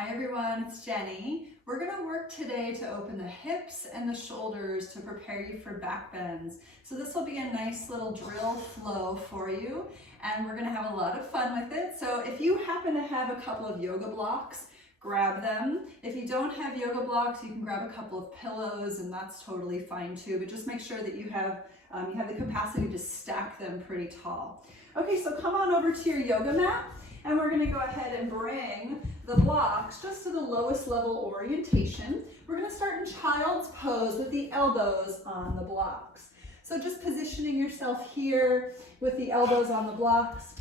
Hi everyone, it's Jenny. We're going to work today to open the hips and the shoulders to prepare you for back bends. So this will be a nice little drill flow for you, and we're going to have a lot of fun with it. So if you happen to have a couple of yoga blocks, grab them. If you don't have yoga blocks, you can grab a couple of pillows, and that's totally fine too, but just make sure that you have the capacity to stack them pretty tall. Okay, so come on over to your yoga mat. And we're going to go ahead and bring the blocks just to the lowest level orientation. We're going to start in child's pose with the elbows on the blocks. So just positioning yourself here with the elbows on the blocks.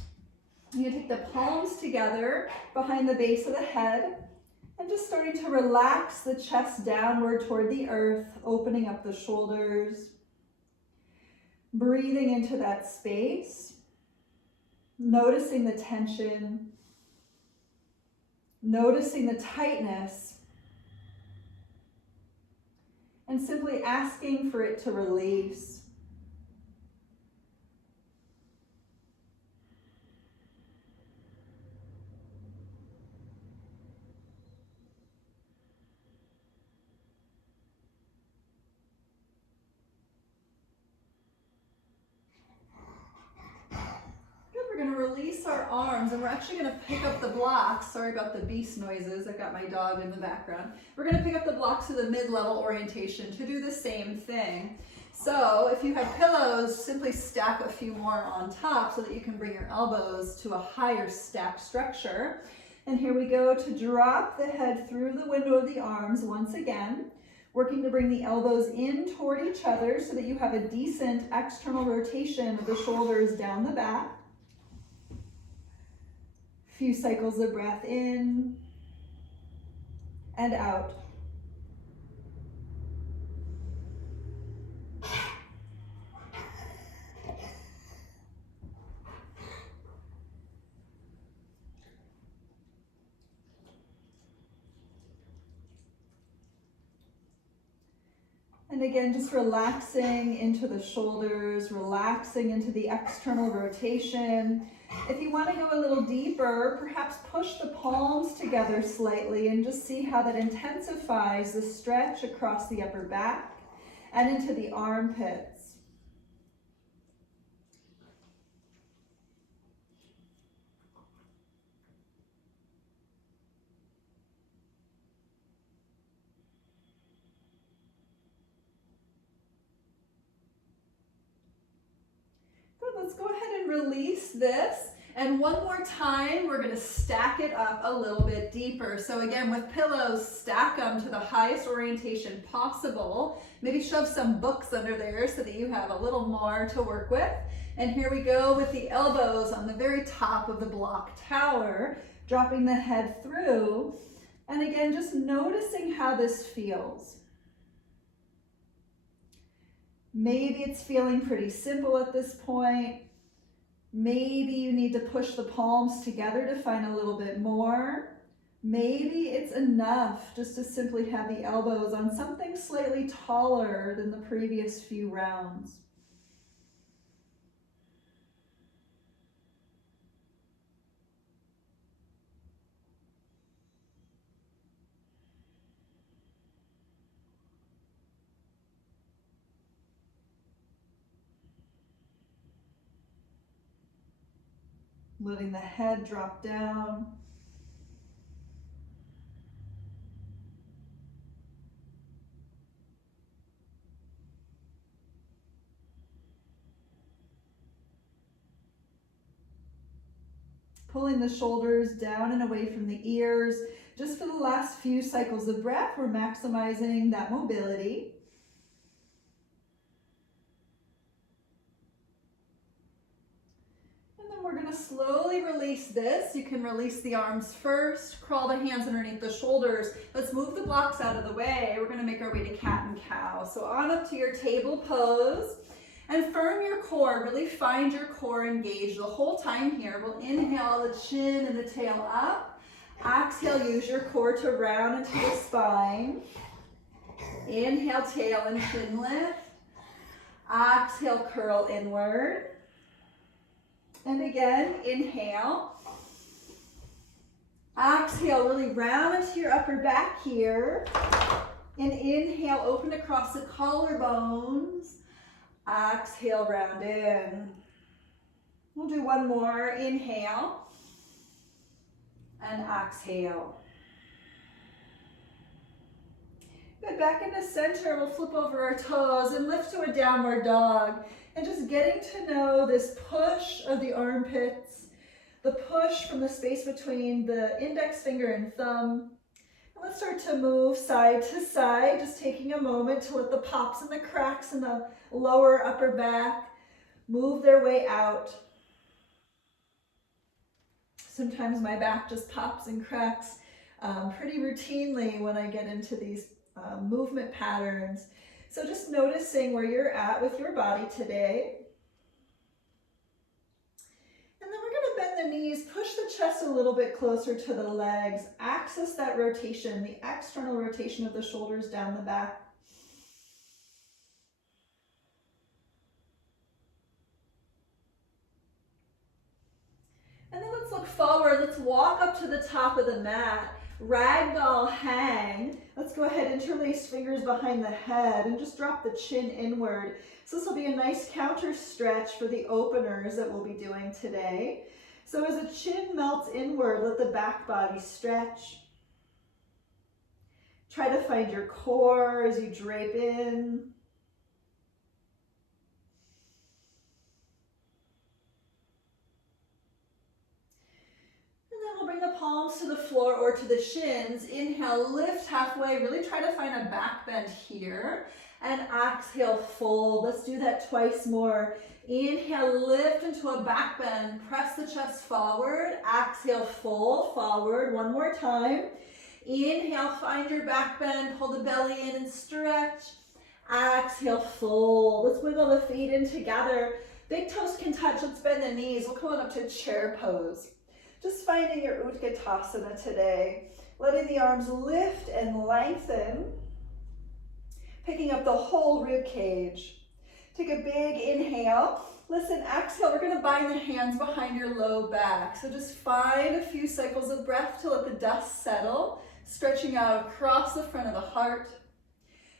You're going to take the palms together behind the base of the head and just starting to relax the chest downward toward the earth, opening up the shoulders, breathing into that space. Noticing the tension, noticing the tightness, and simply asking for it to release. We're going to release our arms, and we're actually going to pick up the blocks. Sorry about the beast noises. I've got my dog in the background. We're going to pick up the blocks to the mid-level orientation to do the same thing. So if you have pillows, simply stack a few more on top so that you can bring your elbows to a higher stack structure. And here we go to drop the head through the window of the arms once again, working to bring the elbows in toward each other so that you have a decent external rotation of the shoulders down the back. Few cycles of breath in and out. And again, just relaxing into the shoulders, relaxing into the external rotation. If you want to go a little deeper, perhaps push the palms together slightly and just see how that intensifies the stretch across the upper back and into the armpits. Let's go ahead and release this. And one more time, we're going to stack it up a little bit deeper. So again, with pillows, stack them to the highest orientation possible. Maybe shove some books under there so that you have a little more to work with. And here we go with the elbows on the very top of the block tower, dropping the head through. And again, just noticing how this feels. Maybe it's feeling pretty simple at this point. Maybe you need to push the palms together to find a little bit more. Maybe it's enough just to simply have the elbows on something slightly taller than the previous few rounds. Letting the head drop down. Pulling the shoulders down and away from the ears. Just for the last few cycles of breath, we're maximizing that mobility. We're going to slowly release this. You can release the arms first, crawl the hands underneath the shoulders. Let's move the blocks out of the way. We're going to make our way to cat and cow. So on up to your table pose and firm your core. Really find your core engaged the whole time here. We'll inhale the chin and the tail up. Exhale, use your core to round into the spine. Inhale, tail and chin lift. Exhale, curl inward. And again, inhale. Exhale, really round into your upper back here. And inhale, open across the collarbones. Exhale, round in. We'll do one more. Inhale. And exhale. Good, back into center. We'll flip over our toes and lift to a downward dog. And just getting to know this push of the armpits, the push from the space between the index finger and thumb. And let's start to move side to side, just taking a moment to let the pops and the cracks in the lower upper back move their way out. Sometimes my back just pops and cracks pretty routinely when I get into these movement patterns. So just noticing where you're at with your body today. And then we're going to bend the knees, push the chest a little bit closer to the legs, access that rotation, the external rotation of the shoulders down the back. And then let's look forward. Let's walk up to the top of the mat. Ragdoll hang. Let's go ahead, interlace fingers behind the head and just drop the chin inward. So this will be a nice counter stretch for the openers that we'll be doing today. So as the chin melts inward, let the back body stretch. Try to find your core as you drape in. Palms to the floor or to the shins. Inhale, lift halfway. Really try to find a back bend here. And exhale, fold. Let's do that twice more. Inhale, lift into a back bend. Press the chest forward. Exhale, fold forward. One more time. Inhale, find your back bend. Pull the belly in and stretch. Exhale, fold. Let's wiggle the feet in together. Big toes can touch. Let's bend the knees. We'll come on up to chair pose. Just finding your Utkatasana today. Letting the arms lift and lengthen. Picking up the whole rib cage. Take a big inhale. Listen, exhale, we're gonna bind the hands behind your low back. So just find a few cycles of breath to let the dust settle. Stretching out across the front of the heart.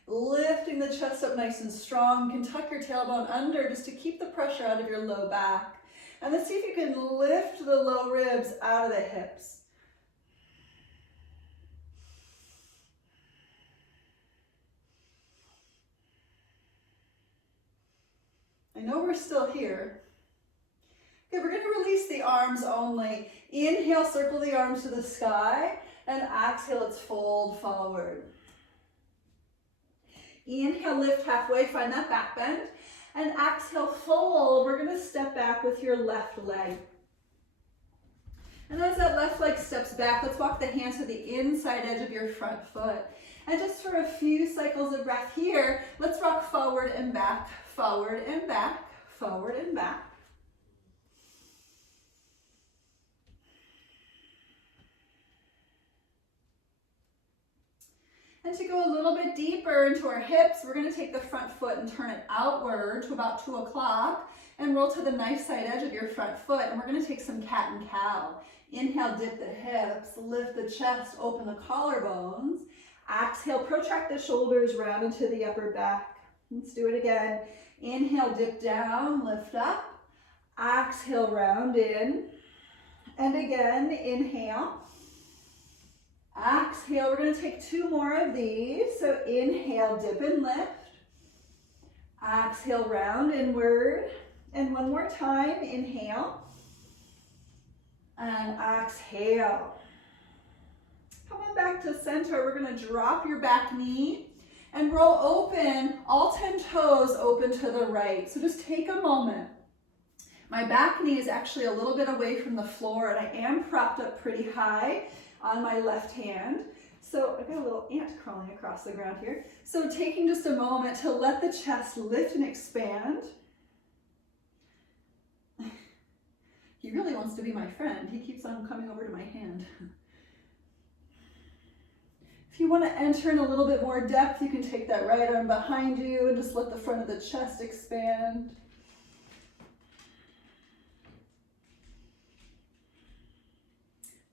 Lifting the chest up nice and strong. You can tuck your tailbone under just to keep the pressure out of your low back. And let's see if you can lift the low ribs out of the hips. I know we're still here. Okay, we're going to release the arms only. Inhale, circle the arms to the sky, and exhale, let's fold forward. Inhale, lift halfway, find that back bend. And exhale, fold. We're going to step back with your left leg. And as that left leg steps back, let's walk the hands to the inside edge of your front foot. And just for a few cycles of breath here, let's rock forward and back, forward and back, forward and back. And to go a little bit deeper into our hips, we're going to take the front foot and turn it outward to about 2 o'clock and roll to the knife side edge of your front foot. And we're going to take some cat and cow. Inhale, dip the hips, lift the chest, open the collarbones. Exhale, protract the shoulders, round into the upper back. Let's do it again. Inhale, dip down, lift up. Exhale, round in. And again, inhale. Exhale, we're going to take 2 more of these. So inhale, dip and lift. Exhale, round inward. And one more time, inhale. And exhale. Come on back to center. We're going to drop your back knee and roll open, all 10 toes open to the right. So just take a moment. My back knee is actually a little bit away from the floor and I am propped up pretty high on my left hand. So I've got a little ant crawling across the ground here. So taking just a moment to let the chest lift and expand. He really wants to be my friend. He keeps on coming over to my hand. If you want to enter in a little bit more depth, you can take that right arm behind you and just let the front of the chest expand.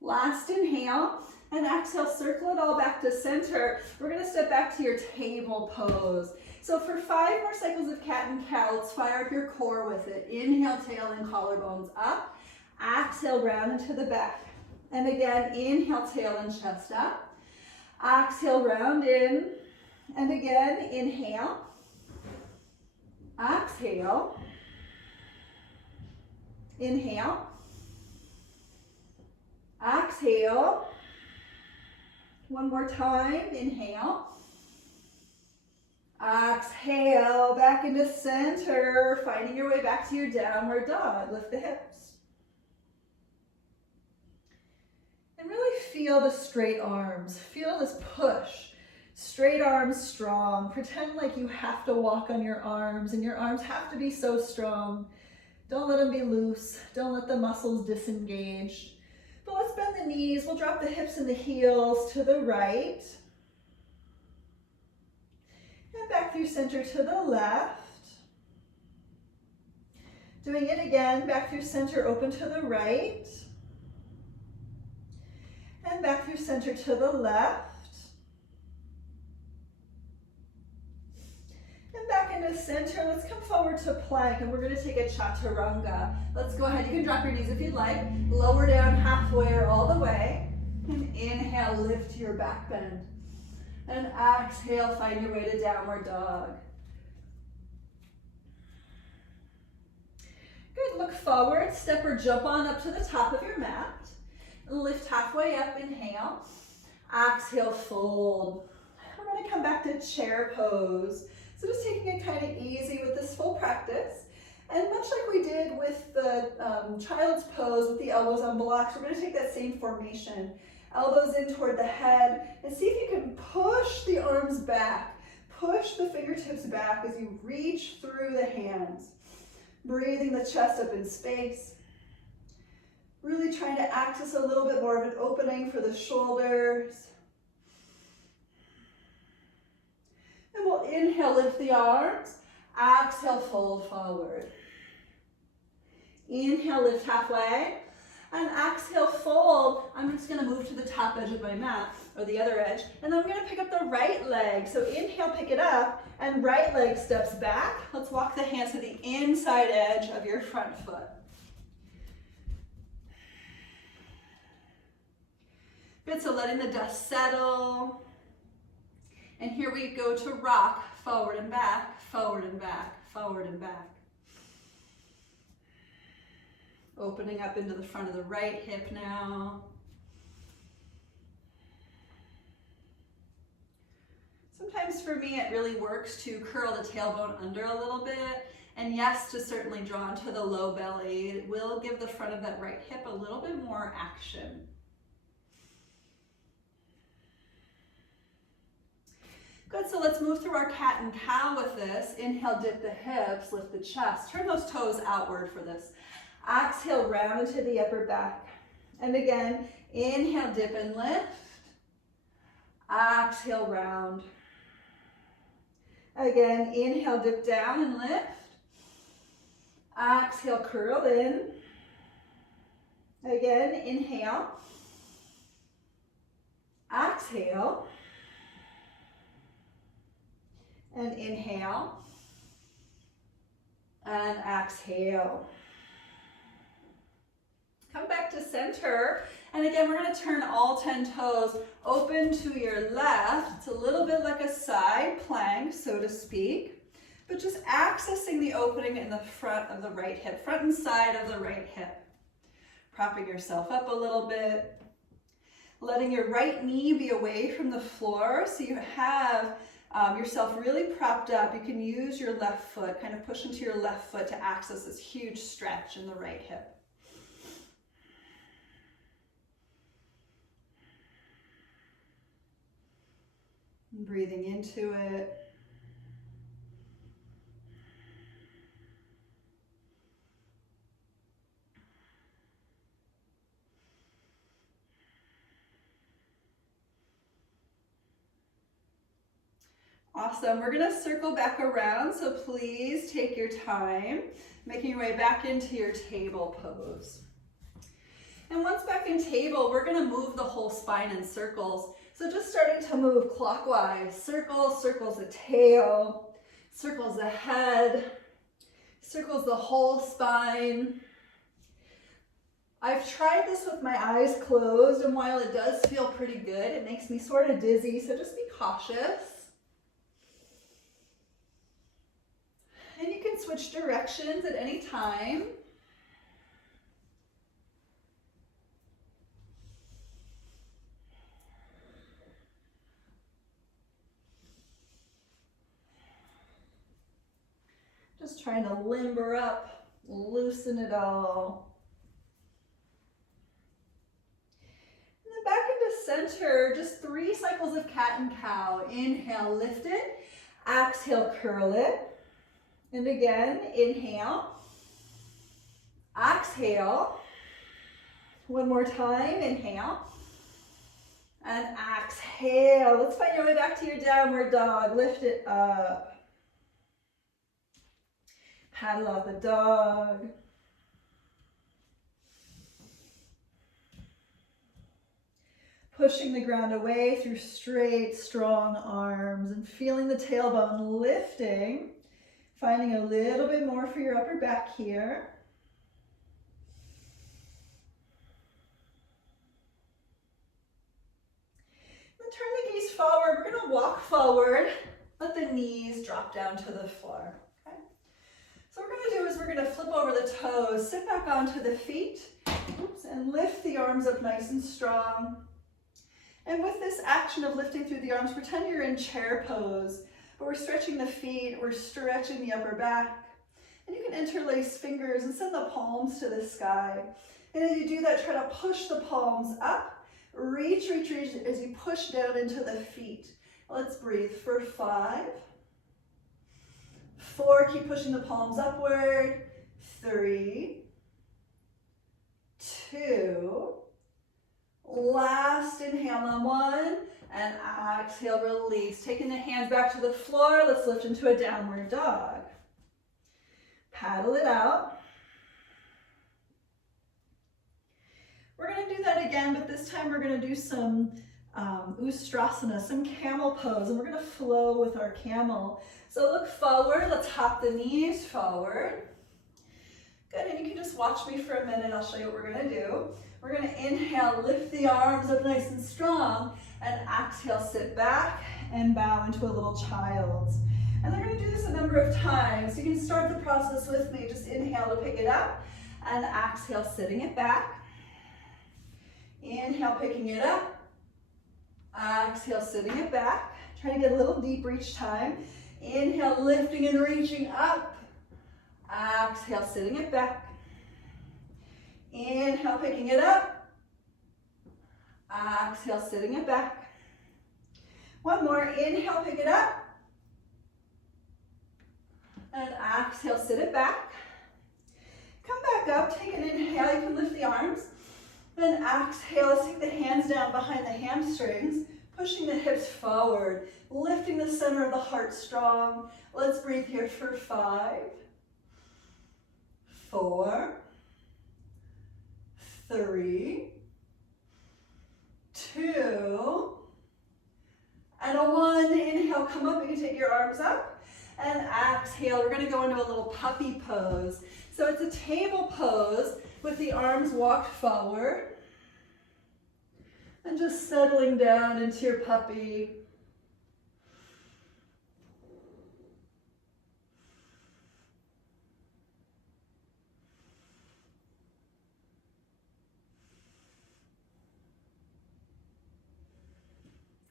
Last chest, inhale, and exhale, circle it all back to center. We're gonna step back to your table pose. So for 5 more cycles of cat and cow, let's fire up your core with it. Inhale, tail and collarbones up. Exhale, round into the back. And again, inhale, tail and chest up. Exhale, round in. And again, inhale. Exhale. Inhale. Exhale. One more time, inhale. Exhale, back into center, finding your way back to your downward dog. Lift the hips. And really feel the straight arms. Feel this push. Straight arms strong. Pretend like you have to walk on your arms, and your arms have to be so strong. Don't let them be loose. Don't let the muscles disengage. But let's bend the knees. We'll drop the hips and the heels to the right. And back through center to the left. Doing it again, back through center, open to the right. And back through center to the left. And back into center. Let's come forward to plank, and we're going to take a chaturanga. Let's go ahead. You can drop your knees if you'd like. Lower down halfway or all the way. And inhale, lift to your back bend. And exhale, find your way to downward dog. Good, look forward, step or jump on up to the top of your mat. Lift halfway up, inhale. Exhale, fold. We're gonna come back to chair pose. So just taking it kind of easy with this full practice. And much like we did with the child's pose with the elbows on blocks, we're gonna take that same formation. Elbows in toward the head, and see if you can push the arms back. Push the fingertips back as you reach through the hands. Breathing the chest up in space. Really trying to access a little bit more of an opening for the shoulders. And we'll inhale, lift the arms. Exhale, fold forward. Inhale, lift halfway. And exhale, fold. I'm just gonna move to the top edge of my mat, or the other edge, and then I'm gonna pick up the right leg. So inhale, pick it up, and right leg steps back. Let's walk the hands to the inside edge of your front foot. Good, so letting the dust settle. And here we go to rock, forward and back, forward and back, forward and back. Opening up into the front of the right hip now. Sometimes for me it really works to curl the tailbone under a little bit. And yes, to certainly draw into the low belly. It will give the front of that right hip a little bit more action. Good, so let's move through our cat and cow with this. Inhale, dip the hips, lift the chest. Turn those toes outward for this. Exhale, round into the upper back. And again, inhale, dip and lift. Exhale, round. Again, inhale, dip down and lift. Exhale, curl in. Again, inhale. Exhale. And inhale. And exhale. Come back to center. And again, we're going to turn all 10 toes open to your left. It's a little bit like a side plank, so to speak, but just accessing the opening in the front of the right hip, front and side of the right hip. Propping yourself up a little bit. Letting your right knee be away from the floor so you have yourself really propped up. You can use your left foot, kind of push into your left foot to access this huge stretch in the right hip. Breathing into it. Awesome. We're going to circle back around, so please take your time, making your way back into your table pose. And once back in table, we're gonna move the whole spine in circles. So just starting to move clockwise. Circles, circles the tail, circles the head, circles the whole spine. I've tried this with my eyes closed, and while it does feel pretty good, it makes me sort of dizzy, so just be cautious. And you can switch directions at any time. Just trying to limber up, loosen it all. And then back into center, just 3 cycles of cat and cow. Inhale, lift it. Exhale, curl it. And again, inhale. Exhale. One more time, inhale. And exhale. Let's find your way back to your downward dog. Lift it up. Paddle out the dog. Pushing the ground away through straight, strong arms and feeling the tailbone lifting. Finding a little bit more for your upper back here. Then turn the gaze forward. We're going to walk forward. Let the knees drop down to the floor. So what we're going to do is we're going to flip over the toes, sit back onto the feet, and lift the arms up nice and strong. And with this action of lifting through the arms, pretend you're in chair pose, but we're stretching the feet, we're stretching the upper back. And you can interlace fingers and send the palms to the sky. And as you do that, try to push the palms up, reach, reach, reach as you push down into the feet. Let's breathe for 5. 4, keep pushing the palms upward. 3, 2, last inhale on 1, and exhale, release. Taking the hands back to the floor, let's lift into a downward dog. Paddle it out. We're going to do that again, but this time we're going to do some Ustrasana, some camel pose, and we're going to flow with our camel. So look forward, let's hop the knees forward. Good, and you can just watch me for a minute, I'll show you what we're going to do. We're going to inhale, lift the arms up nice and strong, and exhale, sit back and bow into a little child. And they're going to do this a number of times. You can start the process with me, just inhale to pick it up, and exhale, sitting it back. Inhale, picking it up. Exhale, sitting it back. Try to get a little deeper each time. Inhale, lifting and reaching up. Exhale, sitting it back. Inhale, picking it up. Exhale, sitting it back. One more. Inhale, pick it up. And exhale, sit it back. Come back up, take an inhale. You can lift the arms. Then exhale, let's take the hands down behind the hamstrings, pushing the hips forward, lifting the center of the heart strong. Let's breathe here for 5, 4, 3, 2, and a 1. Inhale, come up. You can take your arms up. And exhale, we're going to go into a little puppy pose. So it's a table pose with the arms walked forward. And just settling down into your puppy.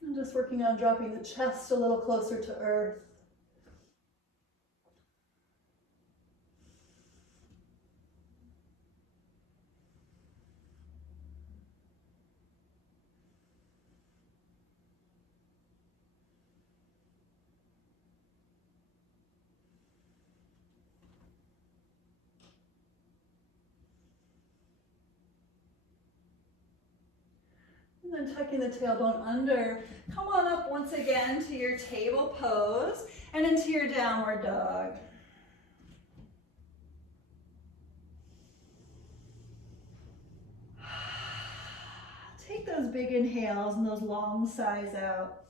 And just working on dropping the chest a little closer to earth. And then tucking the tailbone under. Come on up once again to your table pose and into your downward dog. take those big inhales and those long sighs out.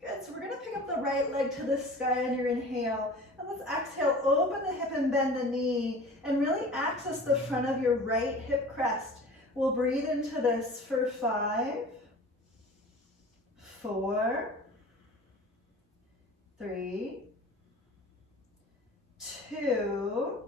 Good, so we're gonna pick up the right leg to the sky on your inhale. And let's exhale, open the hip and bend the knee, and really access the front of your right hip crest. We'll breathe into this for 5, 4, 3, 2,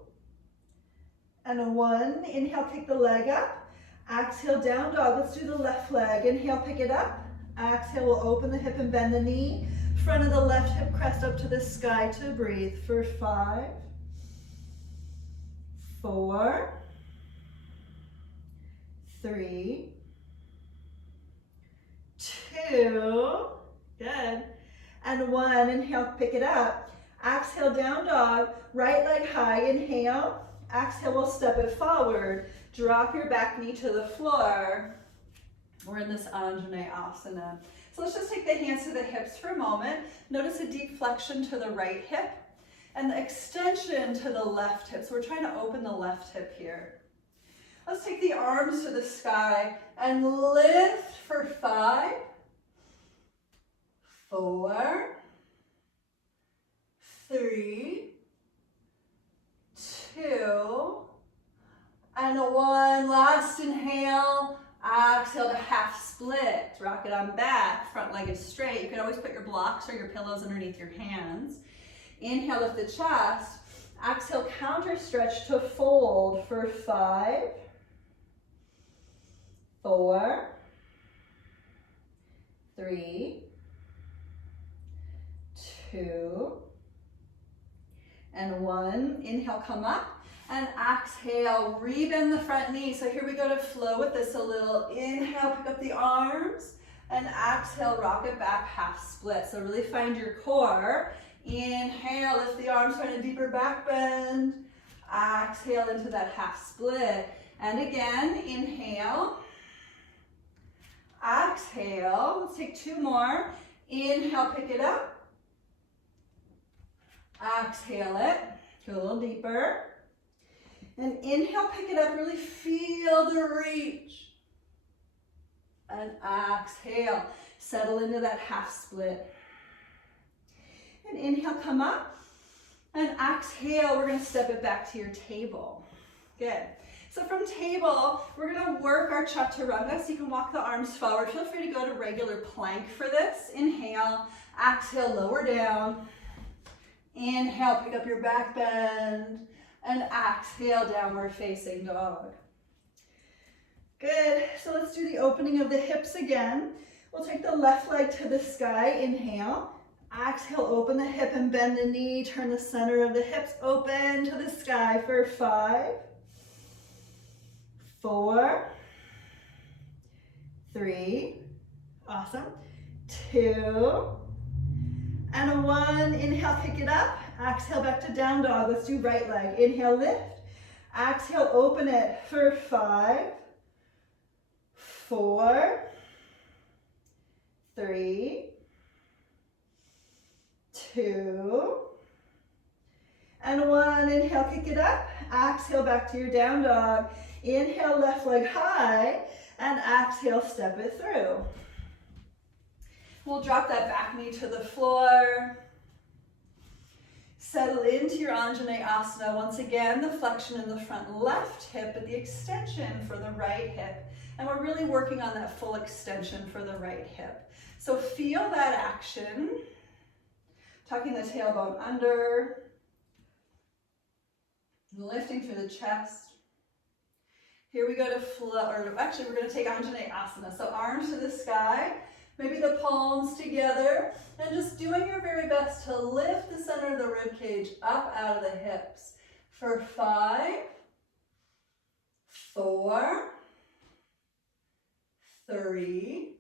and 1. Inhale, kick the leg up. Exhale, down dog. Let's do the left leg. Inhale, pick it up. Exhale, we'll open the hip and bend the knee. Front of the left hip crest up to the sky to breathe for 5, 4, 3, 2, good, and 1. Inhale, pick it up. Exhale, down dog, right leg high, inhale. Exhale, we'll step it forward. Drop your back knee to the floor. We're in this Anjaneyasana. So let's just take the hands to the hips for a moment. Notice a deep flexion to the right hip and the extension to the left hip. So we're trying to open the left hip here. Let's take the arms to the sky and lift for 5, 4, 3, 2, and 1. Last inhale. Exhale to half split. Rock it on back. Front leg is straight. You can always put your blocks or your pillows underneath your hands. Inhale, lift the chest. Exhale, counter stretch to fold for 5, 4, 3, 2, and 1. Inhale, come up. And exhale, rebend the front knee. So here we go to flow with this a little. Inhale, pick up the arms. And exhale, rock it back, half split. So really find your core. Inhale, lift the arms, find a deeper back bend. Exhale into that half split. And again, inhale. Exhale. Let's take 2 more. Inhale, pick it up. Exhale it. Go a little deeper. And inhale, pick it up, really feel the reach. And exhale, settle into that half split. And inhale, come up. And exhale, we're gonna step it back to your table. Good. So from table, we're gonna work our chaturanga, so you can walk the arms forward. Feel free to go to regular plank for this. Inhale, exhale, lower down. Inhale, pick up your back bend. And exhale, downward facing dog. Good, so let's do the opening of the hips again. We'll take the left leg to the sky, inhale. Exhale, open the hip and bend the knee. Turn the center of the hips open to the sky for 5, 4, 3, awesome, 2, and 1. Inhale, pick it up. Exhale, back to down dog. Let's do right leg. Inhale, lift. Exhale, open it for 5, 4, 3, 2, and 1. Inhale, kick it up. Exhale, back to your down dog. Inhale, left leg high, and exhale, step it through. We'll drop that back knee to the floor. Settle into your Anjaneyasana. Once again, the flexion in the front left hip, but the extension for the right hip. And we're really working on that full extension for the right hip. So feel that action. Tucking the tailbone under. Lifting through the chest. Here we go to flow, or actually we're going to take Anjaneyasana. So arms to the sky. Maybe the palms together, and just doing your very best to lift the center of the rib cage up out of the hips for 5, 4, 3,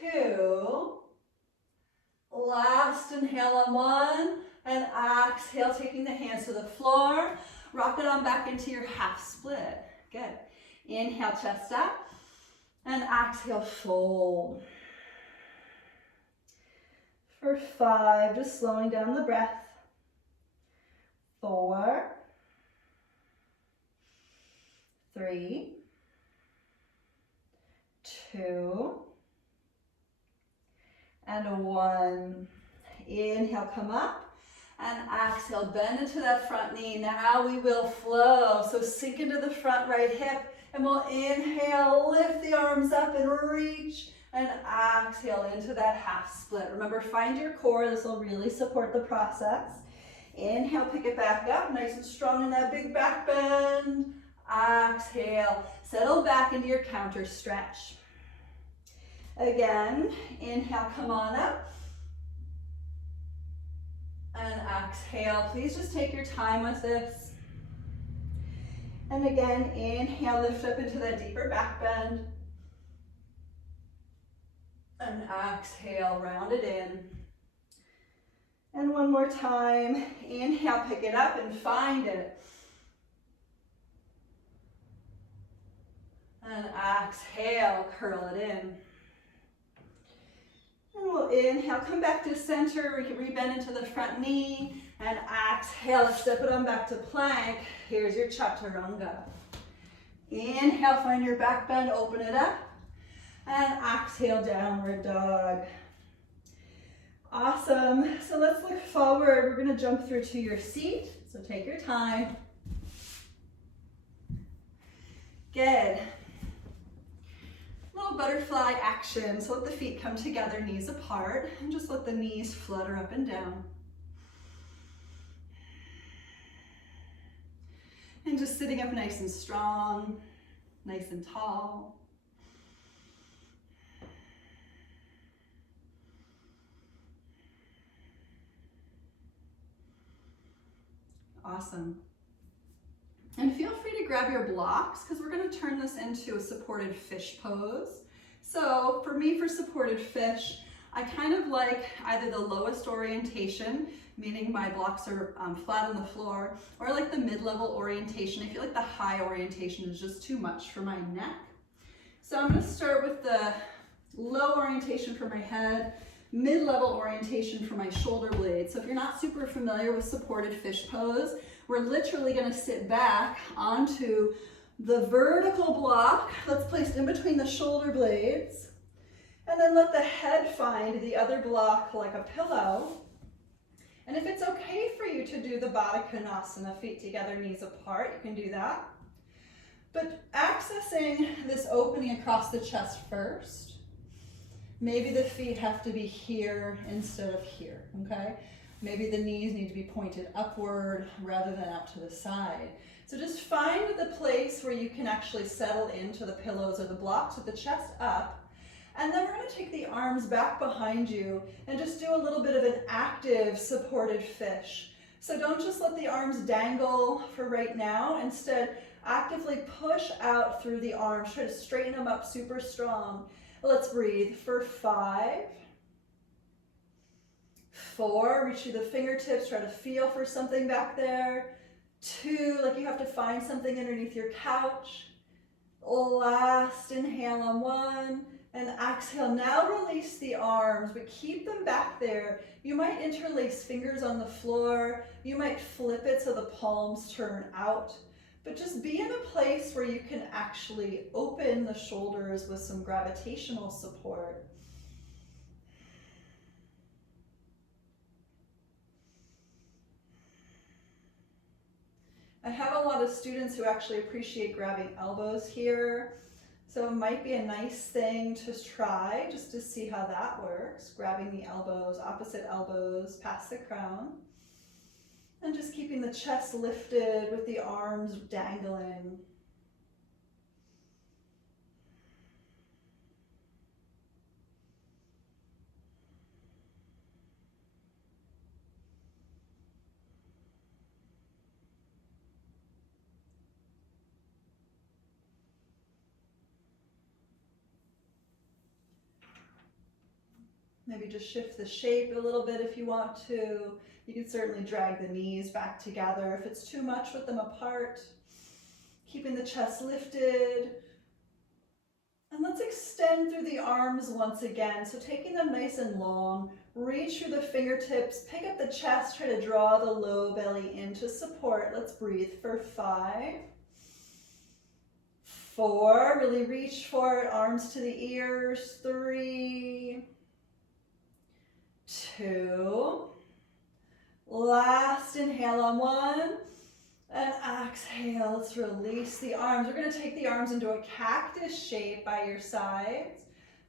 2, last inhale on 1, and exhale, taking the hands to the floor, rock it on back into your half split. Good. Inhale, chest up. And exhale, fold. For 5, just slowing down the breath. 4, 3, 2, and 1. Inhale, come up. And exhale, bend into that front knee. Now we will flow. So sink into the front right hip. And we'll inhale, lift the arms up and reach. And exhale into that half split. Remember, find your core. This will really support the process. Inhale, pick it back up. Nice and strong in that big back bend. Exhale, settle back into your counter stretch. Again, inhale, come on up. And exhale, please just take your time with this. And again, inhale, lift up into that deeper back bend. And exhale, round it in. And one more time, inhale, pick it up and find it. And exhale, curl it in. And we'll inhale, come back to center, rebend into the front knee, and exhale, step it on back to plank. Here's your chaturanga. Inhale, find your back bend, open it up, and exhale, downward dog. Awesome, so let's look forward. We're gonna jump through to your seat, so take your time. Good. Little butterfly action. So let the feet come together, knees apart, and just let the knees flutter up and down. And just sitting up nice and strong, nice and tall. Awesome. And feel free to grab your blocks because we're going to turn this into a supported fish pose. So for me, for supported fish, I kind of like either the lowest orientation, meaning my blocks are flat on the floor, or like the mid-level orientation. I feel like the high orientation is just too much for my neck. So I'm going to start with the low orientation for my head, mid-level orientation for my shoulder blades. So if you're not super familiar with supported fish pose, we're literally going to sit back onto the vertical block that's placed in between the shoulder blades, and then let the head find the other block like a pillow. And if it's okay for you to do the Baddha Konasana, feet together, knees apart, you can do that. But accessing this opening across the chest first, maybe the feet have to be here instead of here, okay? Maybe the knees need to be pointed upward rather than out to the side. So just find the place where you can actually settle into the pillows or the blocks with the chest up. And then we're going to take the arms back behind you and just do a little bit of an active supported fish. So don't just let the arms dangle for right now. Instead, actively push out through the arms. Try to straighten them up super strong. Let's breathe for 5, 4, reach through the fingertips, try to feel for something back there. 2, like you have to find something underneath your couch. Last inhale on 1, and exhale. Now release the arms, but keep them back there. You might interlace fingers on the floor. You might flip it so the palms turn out. But just be in a place where you can actually open the shoulders with some gravitational support. I have a lot of students who actually appreciate grabbing elbows here. So it might be a nice thing to try just to see how that works. Grabbing the elbows, opposite elbows, past the crown. And just keeping the chest lifted with the arms dangling. Maybe just shift the shape a little bit if you want to. You can certainly drag the knees back together if it's too much with them apart. Keeping the chest lifted. And let's extend through the arms once again. So taking them nice and long, reach through the fingertips, pick up the chest, try to draw the low belly into support. Let's breathe for 5, 4, really reach for it, arms to the ears, 3, 2, last inhale on 1, and exhale, let's release the arms. We're gonna take the arms into a cactus shape by your sides,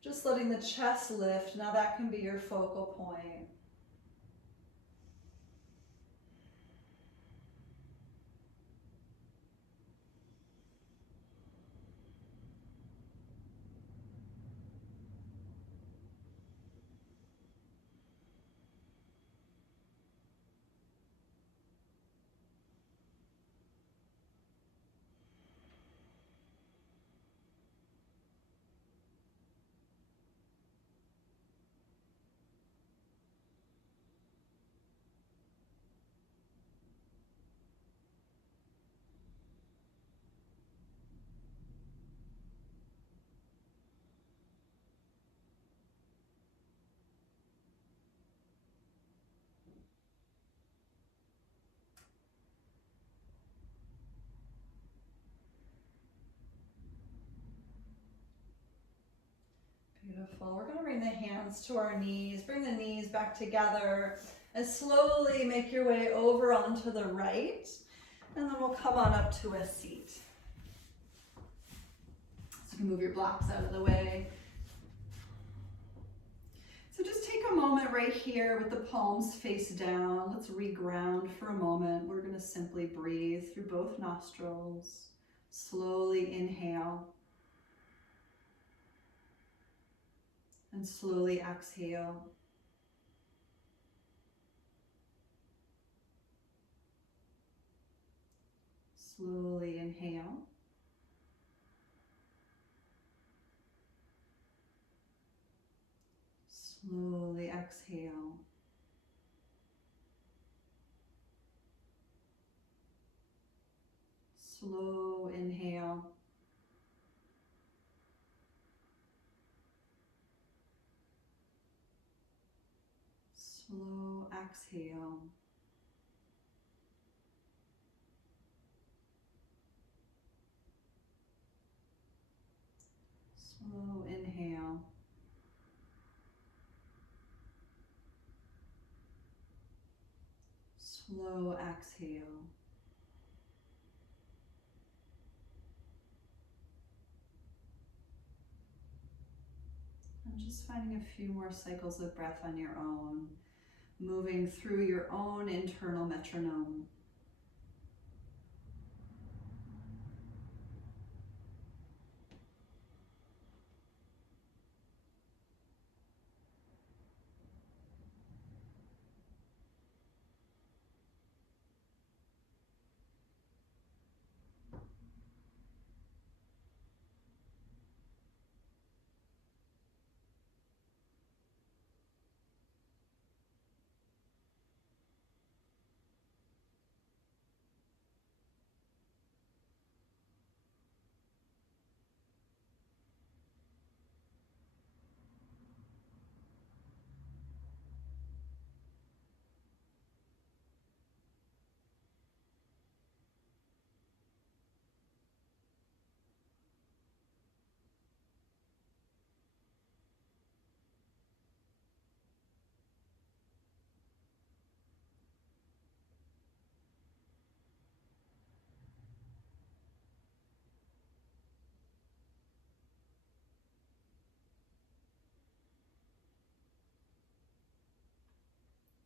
just letting the chest lift. Now that can be your focal point. Beautiful. We're going to bring the hands to our knees, bring the knees back together, and slowly make your way over onto the right. And then we'll come on up to a seat. So you can move your blocks out of the way. So just take a moment right here with the palms face down. Let's reground for a moment. We're going to simply breathe through both nostrils. Slowly inhale. And slowly exhale. Slowly inhale. Slowly exhale. Slow inhale. Slow exhale. Slow inhale. Slow exhale. And just finding a few more cycles of breath on your own, moving through your own internal metronome.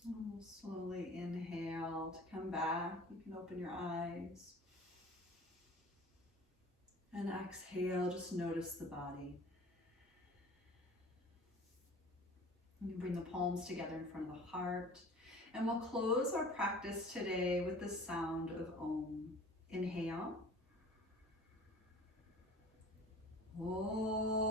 And we'll slowly inhale to come back. You can open your eyes. And exhale, just notice the body. You can bring the palms together in front of the heart. And we'll close our practice today with the sound of Om. Inhale. Om.